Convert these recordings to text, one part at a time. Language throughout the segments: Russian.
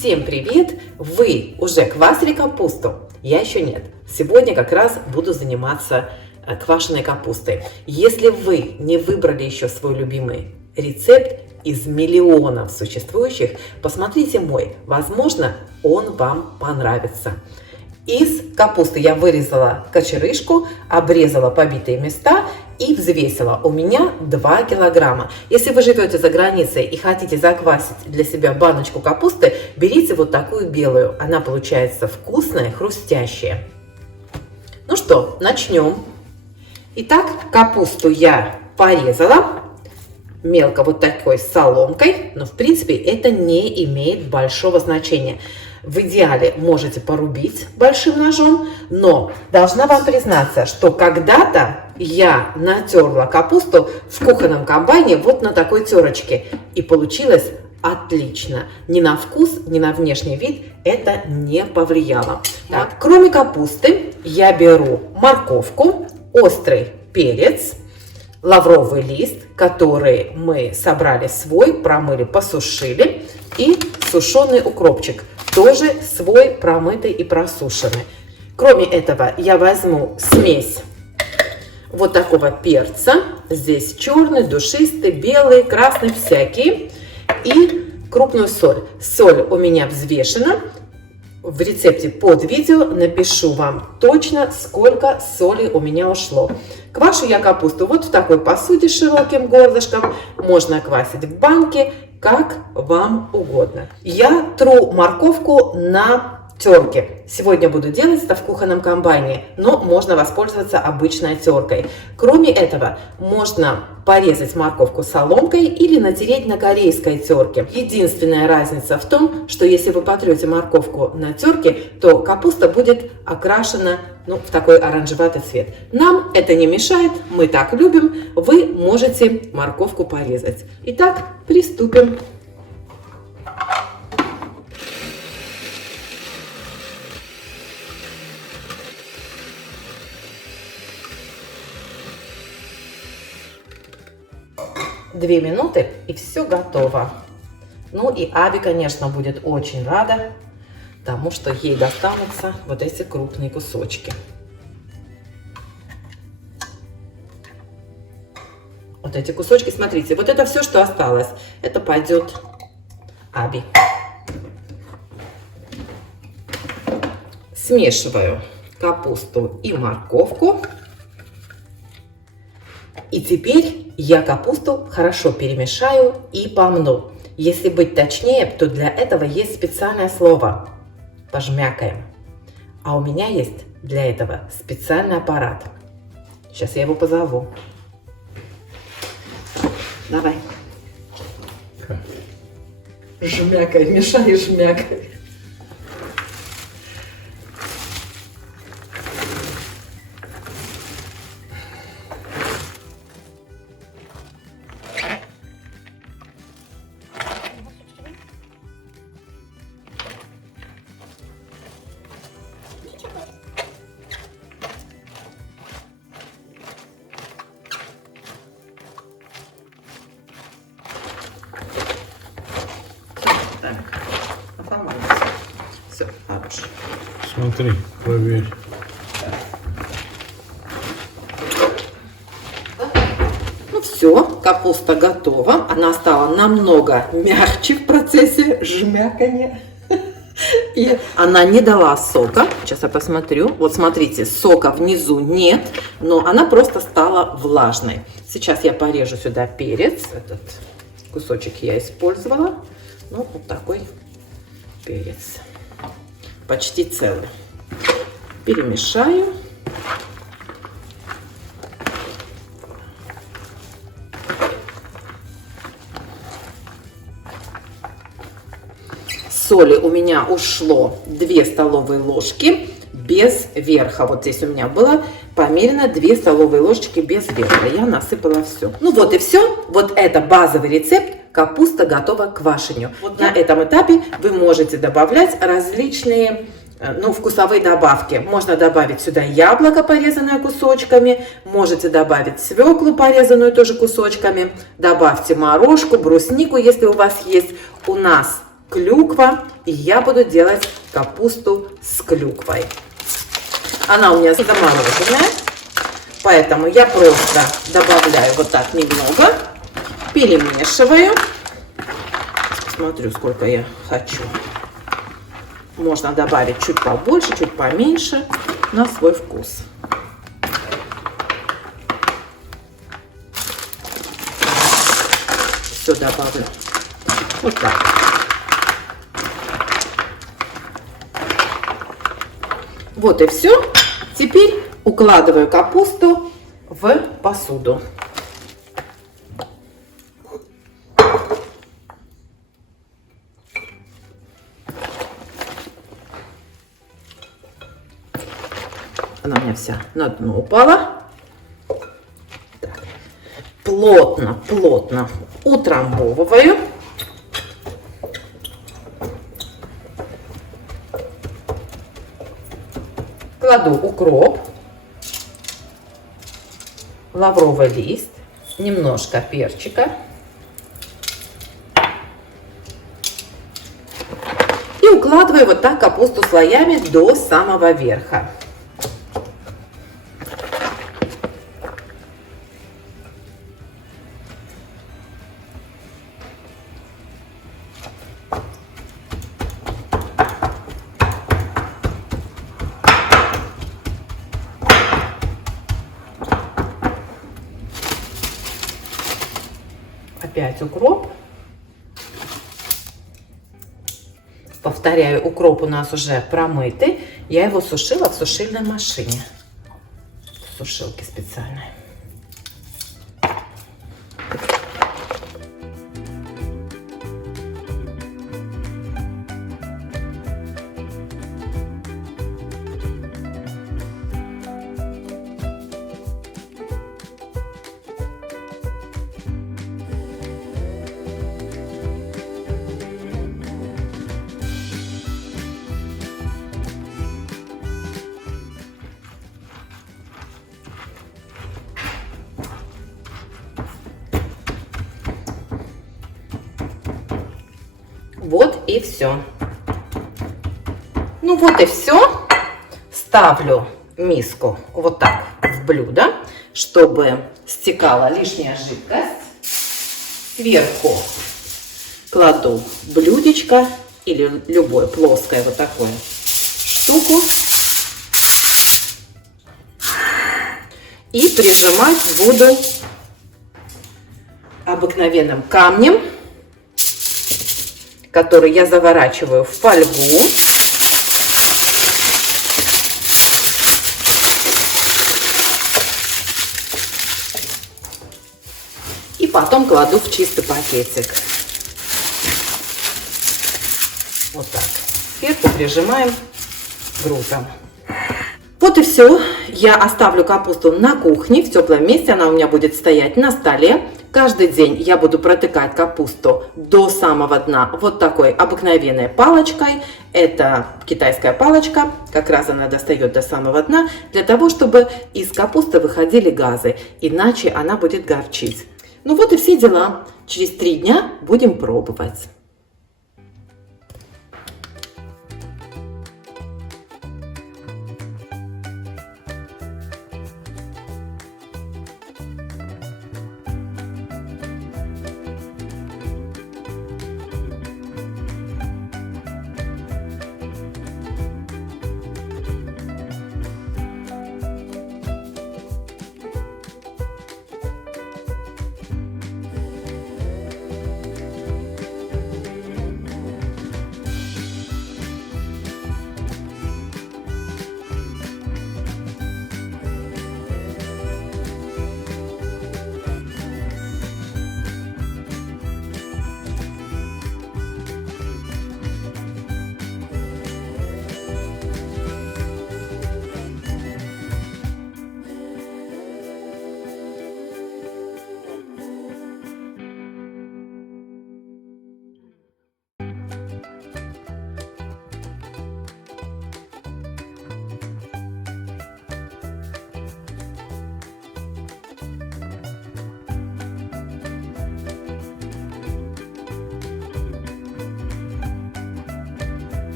Всем привет! Вы уже квасили капусту? Я еще нет. Сегодня как раз буду заниматься квашеной капустой. Если вы не выбрали еще свой любимый рецепт из миллионов существующих, посмотрите мой. Возможно, он вам понравится. Из капусты я вырезала кочерышку, обрезала побитые места и взвесила. У меня 2 килограмма. Если вы живете за границей и хотите заквасить для себя баночку капусты, берите вот такую белую. Она получается вкусная, хрустящая. Ну что, начнем. Итак, капусту я порезала мелко вот такой соломкой, но в принципе это не имеет большого значения. В идеале можете порубить большим ножом, но должна вам признаться, что когда-то я натерла капусту в кухонном комбайне вот на такой терочке, и получилось отлично. Ни на вкус, ни на внешний вид это не повлияло. Так, кроме капусты я беру морковку, острый перец, лавровый лист, который мы собрали свой, промыли, посушили, и сушеный укропчик, тоже свой, промытый и просушенный. Кроме этого я возьму смесь вот такого перца, здесь черный, душистый, белый, красный, всякие, и крупную соль. Соль у меня взвешена. В рецепте под видео напишу вам точно, сколько соли у меня ушло. Квашу я капусту вот в такой посуде с широким горлышком. Можно квасить в банке, как вам угодно. Я тру морковку на терке. Сегодня буду делать это в кухонном комбайне, но можно воспользоваться обычной теркой. Кроме этого, можно порезать морковку соломкой или натереть на корейской терке. Единственная разница в том, что если вы потрете морковку на терке, то капуста будет окрашена в такой оранжеватый цвет. Нам это не мешает, мы так любим, вы можете морковку порезать. Итак, приступим. Две минуты и все готово. Ну и Аби, конечно, будет очень рада тому, что ей достанутся вот эти крупные кусочки. Вот эти кусочки, смотрите, вот это все, что осталось, это пойдет Аби. Смешиваю капусту и морковку. И теперь я капусту хорошо перемешаю и помну. Если быть точнее, то для этого есть специальное слово – пожмякаем. А у меня есть для этого специальный аппарат. Сейчас я его позову. Давай. Жмякай, мешай и жмякай. Все, хорошо. Смотри, проверь. Ну все, капуста готова. Она стала намного мягче в процессе жмякания. И она не дала сока. Сейчас я посмотрю. Вот смотрите, сока внизу нет, но она просто стала влажной. Сейчас я порежу сюда перец. Этот кусочек я использовала. Ну, вот такой перец. Почти целый. Перемешаю. Соли у меня ушло 2 столовые ложки без верха. Вот здесь у меня было померено 2 столовые ложечки без верха. Я насыпала все. Ну вот и все. Вот это базовый рецепт. Капуста готова к квашению. Вот на этом этапе вы можете добавлять различные вкусовые добавки. Можно добавить сюда яблоко, порезанное кусочками. Можете добавить свеклу, порезанную тоже кусочками. Добавьте морожку, бруснику, если у вас есть. У нас клюква И я буду делать капусту с клюквой. Она у меня замороженная, поэтому я просто добавляю вот так немного, перемешиваю. Смотрю, сколько я хочу. Можно добавить чуть побольше, чуть поменьше, на свой вкус. Все добавлю. Вот так. Вот и все. Теперь укладываю капусту в посуду. Она у меня вся на дно упала. Так. Плотно утрамбовываю. Кладу укроп, лавровый лист, немножко перчика. И укладываю вот так капусту слоями до самого верха. Опять укроп. Повторяю, укроп у нас уже промытый. Я его сушила в сушильной машине. В сушилке специальной. Вот и все. Ну вот и все. Ставлю миску вот так в блюдо, чтобы стекала лишняя жидкость. Сверху кладу блюдечко или любое плоское вот такое штуку. И прижимать буду обыкновенным камнем, который я заворачиваю в фольгу. И потом кладу в чистый пакетик. Вот так. Сверху прижимаем грузом. Вот и все. Я оставлю капусту на кухне в теплом месте. Она у меня будет стоять на столе. Каждый день я буду протыкать капусту до самого дна вот такой обыкновенной палочкой. Это китайская палочка. Как раз она достает до самого дна, для того, чтобы из капусты выходили газы. Иначе она будет горчить. Ну вот и все дела. Через 3 дня будем пробовать.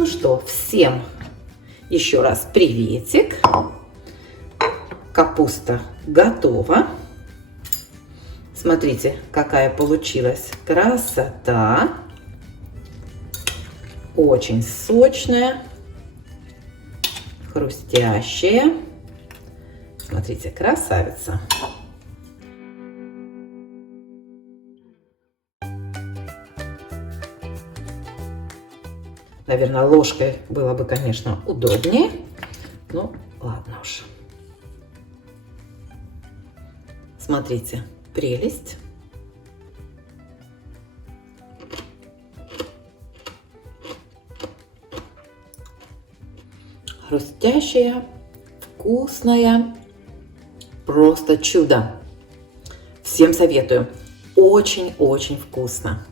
Ну что, всем еще раз приветик. Капуста готова. Смотрите, какая получилась красота. Очень сочная, хрустящая. Смотрите, красавица. Наверное, ложкой было бы, конечно, удобнее. Ну, ладно уж. Смотрите, прелесть. Хрустящая, вкусная, просто чудо. Всем советую. Очень-очень вкусно.